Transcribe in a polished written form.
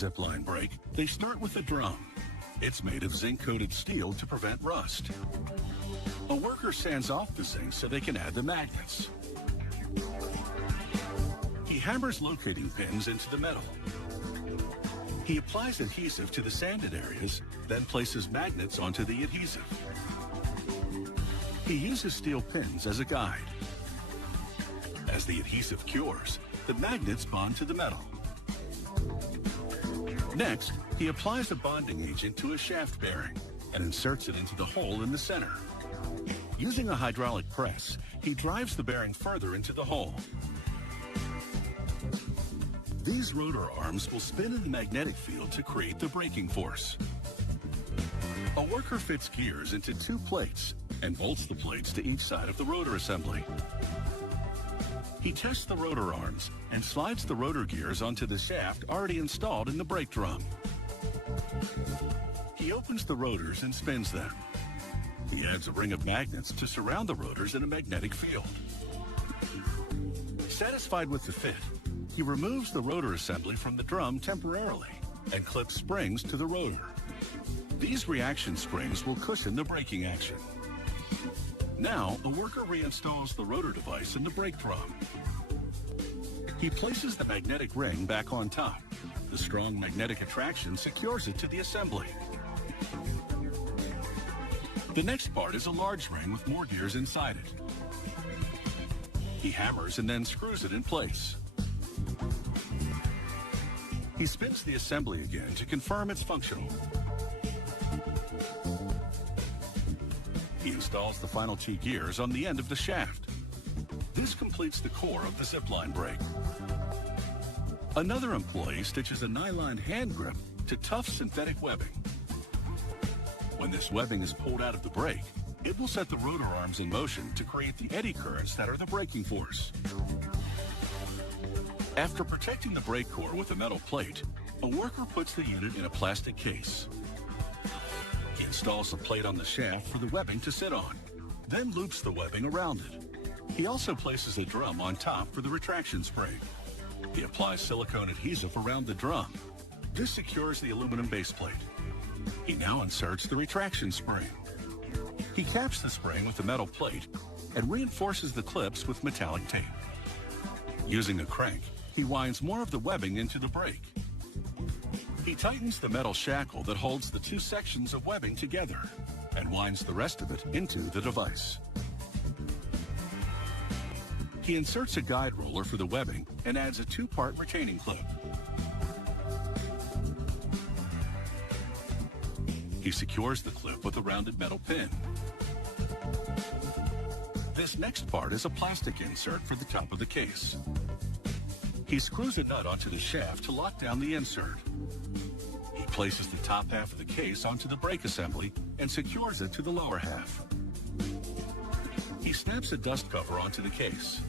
zipline brake, they start with the drum. It's made of zinc-coated steel to prevent rust. A worker sands off the zinc so they can add the magnets. He hammers locating pins into the metal. He applies adhesive to the sanded areas, then places magnets onto the adhesive. He uses steel pins as a guide. As the adhesive cures, the magnets bond to the metal. Next, he applies a bonding agent to a shaft bearing and inserts it into the hole in the center. Using a hydraulic press, he drives the bearing further into the hole. These rotor arms will spin in the magnetic field to create the braking force. A worker fits gears into two plates and bolts the plates to each side of the rotor assembly. He tests the rotor arms and slides the rotor gears onto the shaft already installed in the brake drum. He opens the rotors and spins them. He adds a ring of magnets to surround the rotors in a magnetic field. Satisfied with the fit, he removes the rotor assembly from the drum temporarily and clips springs to the rotor. These reaction springs will cushion the braking action. Now, a worker reinstalls the rotor device in the brake drum. He places the magnetic ring back on top. The strong magnetic attraction secures it to the assembly. The next part is a large ring with more gears inside it. He hammers and then screws it in place. He spins the assembly again to confirm it's functional. He installs the final two gears on the end of the shaft. This completes the core of the zipline brake. Another employee stitches a nylon hand grip to tough synthetic webbing. When this webbing is pulled out of the brake, it will set the rotor arms in motion to create the eddy currents that are the braking force. After protecting the brake core with a metal plate, a worker puts the unit in a plastic case. He installs a plate on the shaft for the webbing to sit on, then loops the webbing around it. He also places a drum on top for the retraction spring. He applies silicone adhesive around the drum. This secures the aluminum base plate. He now inserts the retraction spring. He caps the spring with a metal plate and reinforces the clips with metallic tape. Using a crank, he winds more of the webbing into the brake. He tightens the metal shackle that holds the two sections of webbing together and winds the rest of it into the device. He inserts a guide roller for the webbing and adds a two-part retaining clip. He secures the clip with a rounded metal pin. This next part is a plastic insert for the top of the case. He screws a nut onto the shaft to lock down the insert. He places the top half of the case onto the brake assembly and secures it to the lower half. He snaps a dust cover onto the case.